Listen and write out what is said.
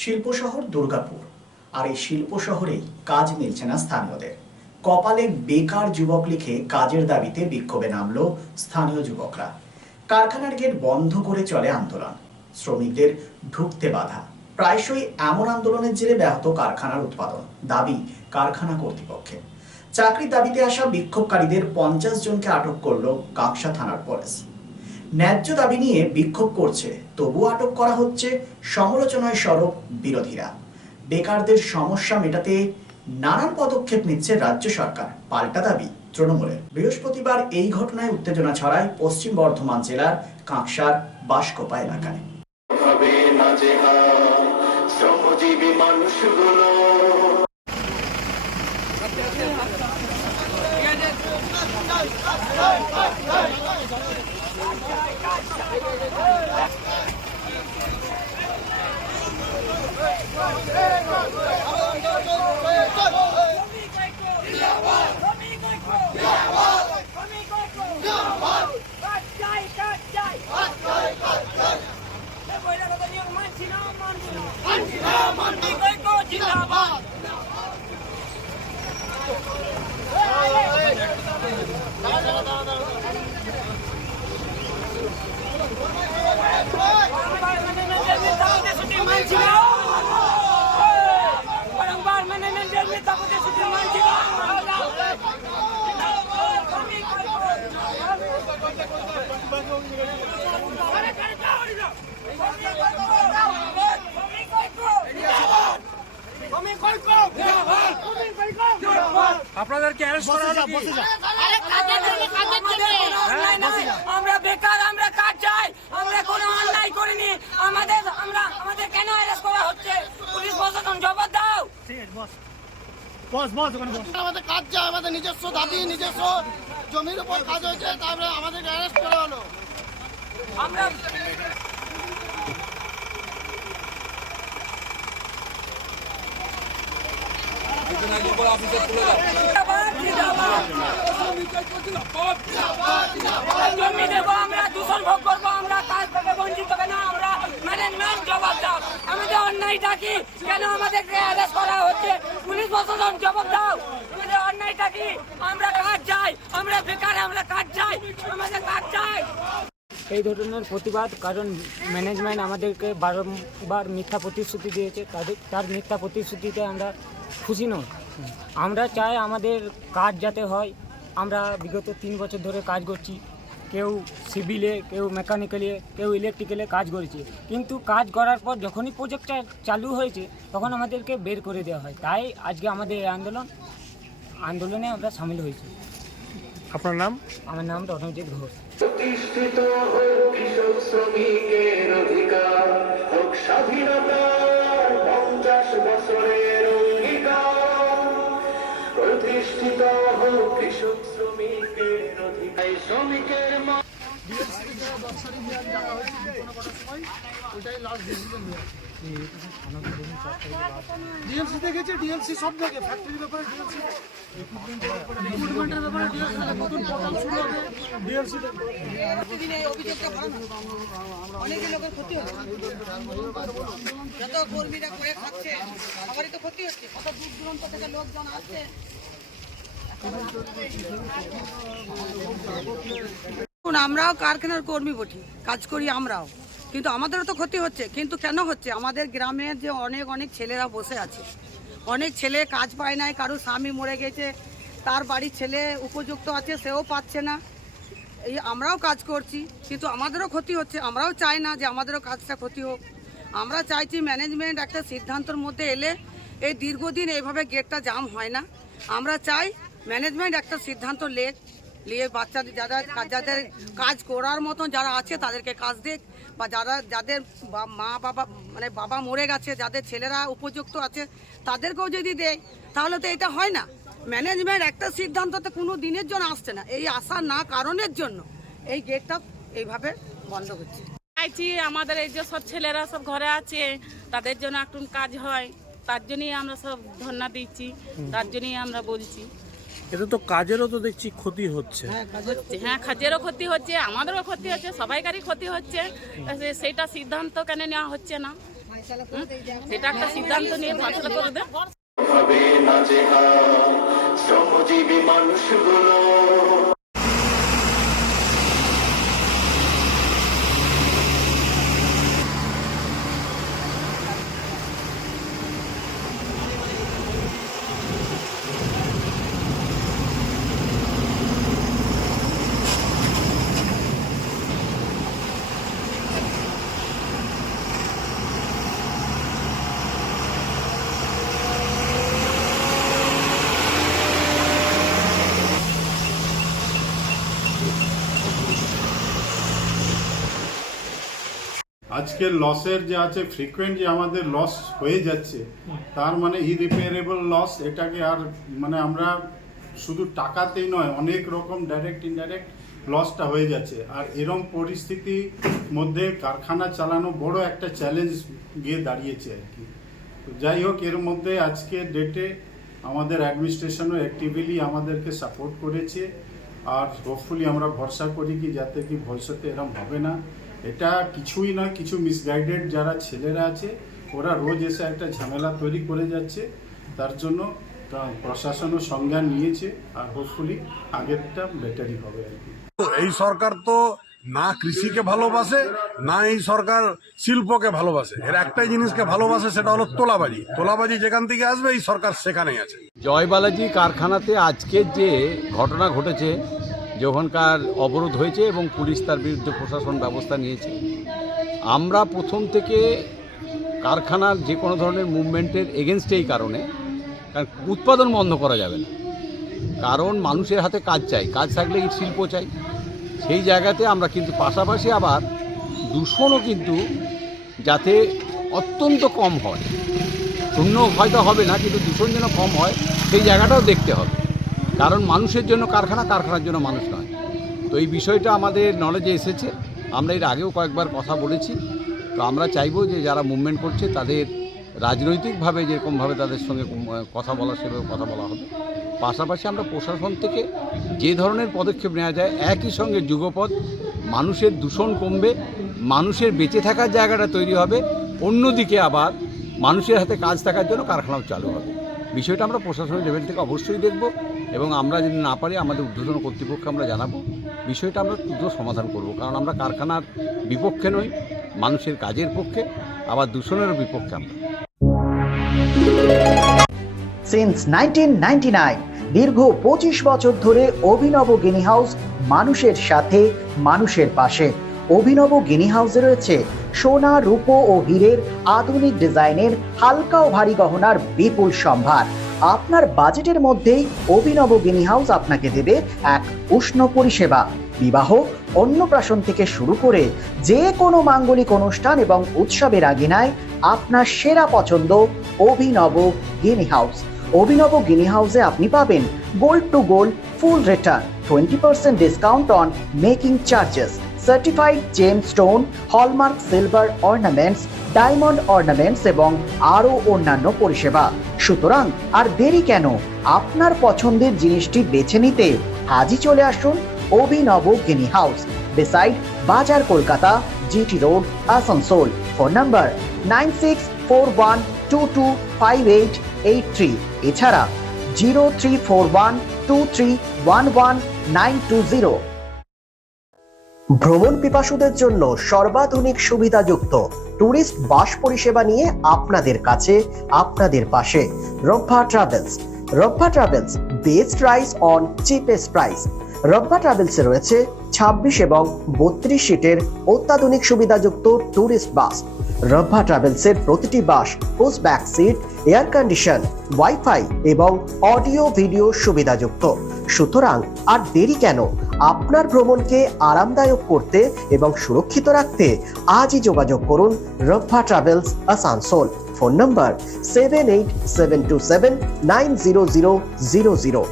শিল্প শহর দুর্গাপুর, আর এই শিল্প শহরেই কাজ মিলছে না স্থানীয়দের। কপালে বেকার যুবক লিখে কাজের দাবিতে বিক্ষোভে নামল স্থানীয় যুবকরা। কারখানার গেট বন্ধ করে চলে আন্দোলন, শ্রমিকদের ঢুকতে বাধা। প্রায়শই এমন আন্দোলনের জেরে ব্যাহত কারখানার উৎপাদন, দাবি কারখানা কর্তৃপক্ষের। চাকরির দাবিতে আসা বিক্ষোভকারীদের 50 জনকে আটক করল কাঁকসা থানার পুলিশ। ন্যায্য দাবি নিয়ে বিক্ষোভ করছে, তবু আটক করা হচ্ছে। সমালোচনায় সরব বিরোধীরা। বেকারদের সমস্যা মেটাতে নানান পদক্ষেপ নিচ্ছে রাজ্য সরকার, পাল্টা দাবি তৃণমূলের। বৃহস্পতিবার এই ঘটনায় উত্তেজনা ছড়ায় পশ্চিম বর্ধমান জেলার কাঁকসার বাঁশকোপা এলাকায়। শ্রমজীবী মানুষগুলো আপনাদেরকে অ্যারেস্ট করা হলো কি? আমরা বেকার, আমরা কাজ চাই, আমরা কোনো অন্যায় করিনি। আমাদের কেন অ্যারেস্ট করা হচ্ছে? পুলিশ প্রশাসন জবাব দাও। আমাদের কাজ চাই, আমাদের নিজস্ব দাবি, নিজস্ব জমির উপর কাজ হয়েছে, তারপরে আমাদের অ্যারেস্ট করা হলো। আমরা জমি দেবো, আমরা দূষণ ভোগ করবো, আমরা কাজ থেকে বঞ্চিত কেন? আমরা ম্যানেজমেন্ট জবাব দাও। আমাদের অন্যায়টা কি? কেন আমাদেরকে অ্যারেস্ট করা হচ্ছে? পুলিশ প্রশাসন জবাব দাও। আমাদের অন্যায়টা কি? আমরা কাজ চাই, আমরা বেকার, আমরা কাজ চাই, আমাদের কাজ চাই। এই ধরনের প্রতিবাদ, কারণ ম্যানেজমেন্ট আমাদেরকে বারবার মিথ্যা প্রতিশ্রুতি দিয়েছে, তার মিথ্যা প্রতিশ্রুতিতে আমরা খুশি নই। আমরা চাই আমাদের কাজ যাতে হয়। আমরা বিগত 3 বছর ধরে কাজ করছি, কেউ সিভিলে, কেউ মেকানিক্যালে, কেউ ইলেকট্রিক্যালে কাজ করেছে, কিন্তু কাজ করার পর যখনই প্রজেক্টটা চালু হয়েছে তখন আমাদেরকে বের করে দেওয়া হয়। তাই আজকে আমাদের এই আন্দোলনে আমরা সামিল হয়েছি। আপনার নাম? আমার নাম রণজিৎ ঘোষ। প্রতিষ্ঠিত হোক কৃষক শ্রমিকের অধিকার, হোক স্বাধীনতার 50 বছরের অঙ্গীকার। প্রতিষ্ঠিত হোক কৃষক শ্রমিকের অধিকার, শ্রমিকের ডিএলসি দেখেছে, ডিএলসি সব জায়গায় ফ্যাক্টরির ব্যাপারে ডিএলসি, রিক্রুটমেন্টের ব্যাপারে ডিএলসি, নতুন পোর্টাল শুরু হবে ডিএলসি। প্রতিদিন এই অভিযোগটা বাড়ানো, অনেক লোকের ক্ষতি হচ্ছে। যত কর্মীরা করে খাচ্ছে সবারই তো ক্ষতি হচ্ছে। কত দূর দূরান্ত থেকে লোকজন আসছে। আমরাও কারখানার কর্মী বটি, কাজ করি আমরাও, কিন্তু আমাদেরও তো ক্ষতি হচ্ছে। কিন্তু কেন হচ্ছে? আমাদের গ্রামের যে অনেক ছেলেরা বসে আছে, অনেক ছেলে কাজ পায় নাই, কারো স্বামী মরে গেছে, তার বাড়ির ছেলে উপযুক্ত আছে, সেও পাচ্ছে না। এই আমরাও কাজ করছি, কিন্তু আমাদেরও ক্ষতি হচ্ছে। আমরাও চাই না যে আমাদেরও কাজটা ক্ষতি হোক। আমরা চাইছি ম্যানেজমেন্ট একটা সিদ্ধান্তর মধ্যে এলে এই দীর্ঘদিন এইভাবে গেটটা জাম হয় না। আমরা চাই ম্যানেজমেন্ট একটা সিদ্ধান্ত নিয়ে বাচ্চাদের যাদের কাজ করার মতন যারা আছে তাদেরকে কাজ দিক, বা যাদের মা বাবা মানে বাবা মরে গেছে, যাদের ছেলেরা উপযুক্ত আছে তাদেরকেও যদি দেয়, তাহলে তো এটা হয় না। ম্যানেজমেন্ট একটা সিদ্ধান্ততে কোনো দিনের জন্য আসছে না, এই আসা না কারণের জন্য এই গেটটা এইভাবে বন্ধ হচ্ছে। চাইছি আমাদের এই যে সব ছেলেরা সব ঘরে আছে তাদের জন্য একটু কাজ হয়, তার জন্যই আমরা সব ধর্ণা দিচ্ছি, তার জন্যই আমরা বলছি। এটা তো কাজেরও তো দেখছি ক্ষতি হচ্ছে। হ্যাঁ, কাজেরও ক্ষতি হচ্ছে, আমাদেরও ক্ষতি হচ্ছে, সবাইকারই ক্ষতি হচ্ছে। সেটা সিদ্ধান্ত কেন নেওয়া হচ্ছে না? সেটা একটা সিদ্ধান্ত নিয়ে ফয়সালা করে দেন। হবে না যে শ্রমজীবী মানুষগুলো। আজকের লসের যে আছে ফ্রিকুয়েন্ট যে আমাদের লস হয়ে যাচ্ছে তার মানে ইরিপেয়ারেবল লস, এটাকে আর মানে আমরা শুধু টাকাতেই নয় অনেক রকম ডাইরেক্ট ইনডাইরেক্ট লসটা হয়ে যাচ্ছে। আর এরম পরিস্থিতির মধ্যে কারখানা চালানো বড় একটা চ্যালেঞ্জ গিয়ে দাঁড়িয়েছে আর কি। তো যাই হোক, এর মধ্যে আজকে ডেটে আমাদের অ্যাডমিনিস্ট্রেশনও অ্যাক্টিভলি আমাদেরকে সাপোর্ট করেছে। আর হোপফুলি আমরা ভরসা করি কি যাতে কি ভবিষ্যতে এরম হবে না। এটা কিছুই নয়, কিছু মিসগাইডেড যারা ছেলেরা আছে ওরা রোজ এসে একটা ঝামেলা তৈরি করে যাচ্ছে, তার জন্য প্রশাসনও সংজ্ঞান নিয়েছে। আর হোপফুলি আগেরটা বেটারই হবে আর কি। এই সরকার তো না কৃষিকে ভালোবাসে, না এই সরকার শিল্পকে ভালোবাসে। এর একটাই জিনিসকে ভালোবাসে, সেটা হলো তোলাবাজি। তোলাবাজি যেখান থেকে আসবে এই সরকার সেখানেই আছে। জয়বালাজি কারখানাতে আজকের যে ঘটনা ঘটেছে, যখনকার অবরোধ হয়েছে এবং পুলিশ তার বিরুদ্ধে প্রশাসন ব্যবস্থা নিয়েছে, আমরা প্রথম থেকে কারখানার যে কোনো ধরনের মুভমেন্টের এগেনস্টে এই কারণে, কারণ উৎপাদন বন্ধ করা যাবে না, কারণ মানুষের হাতে কাজ চাই, কাজ থাকলে শিল্প চাই। সেই জায়গাতে আমরা কিন্তু পাশাপাশি আবার দূষণও কিন্তু যাতে অত্যন্ত কম হয়, শূন্য হয়তো হবে না কিন্তু দূষণ যেন কম হয় সেই জায়গাটাও দেখতে হবে। কারণ মানুষের জন্য কারখানা, কারখানার জন্য মানুষ নয়। তো এই বিষয়টা আমাদের নলেজে এসেছে, আমরা এর আগেও কয়েকবার কথা বলেছি। তো আমরা চাইবো যে যারা মুভমেন্ট করছে তাদের রাজনৈতিকভাবে যেরকমভাবে তাদের সঙ্গে কথা বলা সেভাবে কথা বলা হবে। পাশাপাশি আমরা প্রশাসন থেকে যে ধরনের পদক্ষেপ নেওয়া যায় একই সঙ্গে যুগপৎ, মানুষের দূষণ কমবে, মানুষের বেঁচে থাকার জায়গাটা তৈরি হবে, অন্যদিকে আবার মানুষের হাতে কাজ থাকার জন্য কারখানাও চালু হবে। বিষয়টা আমরা প্রশাসনের লেভেল থেকে অবশ্যই দেখব এবং আমরা যদি না পারি আমাদের ঊর্ধ্বতন কর্তৃপক্ষকে আমরা জানাবো। বিষয়টা আমরা দ্রুত সমাধান করব, কারণ আমরা কারখানার বিপক্ষে নই, মানুষের কাজের পক্ষে, আবার দূষণেরও বিপক্ষে আমরা। সিন্স 1999 দীর্ঘ 25 বছর ধরে অভিনব গিনি হাউস মানুষের সাথে, মানুষের পাশে। অভিনব গিনি হাউসে রয়েছে সোনা, রূপো ও হীরের আধুনিক ডিজাইনের হালকা ও ভারী গহনার বিপুল সম্ভার। আপনার বাজেটের মধ্যেই অভিনব গিনি হাউস আপনাকে দেবে এক উষ্ণ পরিষেবা। বিবাহ, অন্নপ্রাশন থেকে শুরু করে যে কোনো মাঙ্গলিক অনুষ্ঠান এবং উৎসবের আগিনায় আপনার সেরা পছন্দ অভিনব গিনি হাউস। অভিনব গিনি হাউসে আপনি পাবেন gold to gold full return, 20% discount on making charges, certified gem stone, hallmark silver ornaments, diamond ornaments এবং আরও অন্যান্য পরিষেবা। সুতরাং আর দেরি কেন? আপনার পছন্দের জিনিসটি বেছে নিতে আজই চলে আসুন অভিনব গিনি হাউস, বিসাইড বাজার Kolkata, GT road, Asansol. Phone number 9641225883, এছাড়া 0341231190। ভ্রমণ পিপাসুদের জন্য সর্বাধুনিক সুবিধাযুক্ত ট্যুরিস্ট বাস পরিষেবা নিয়ে আপনাদের কাছে, আপনাদের পাশে Rabba travels. Rabba travels, best price on cheapest price. Rabba ট্রাভেলসে রয়েছে 26 এবং 32 সিটের অত্যাধুনিক সুবিধাযুক্ত ট্যুরিস্ট বাস। রব্বা ট্রাভেলসের প্রতিটি bus post back seat, air condition, wifi এবং অডিও ভিডিও সুবিধাযুক্ত। সুতরাং আর দেরি কেন? আপনার ভ্রমণকে আরামদায়ক করতে এবং সুরক্ষিত রাখতে আজই যোগাযোগ করুন রব্বা ট্রাভেলস, আসানসোল। ফোন নম্বর 7872790000।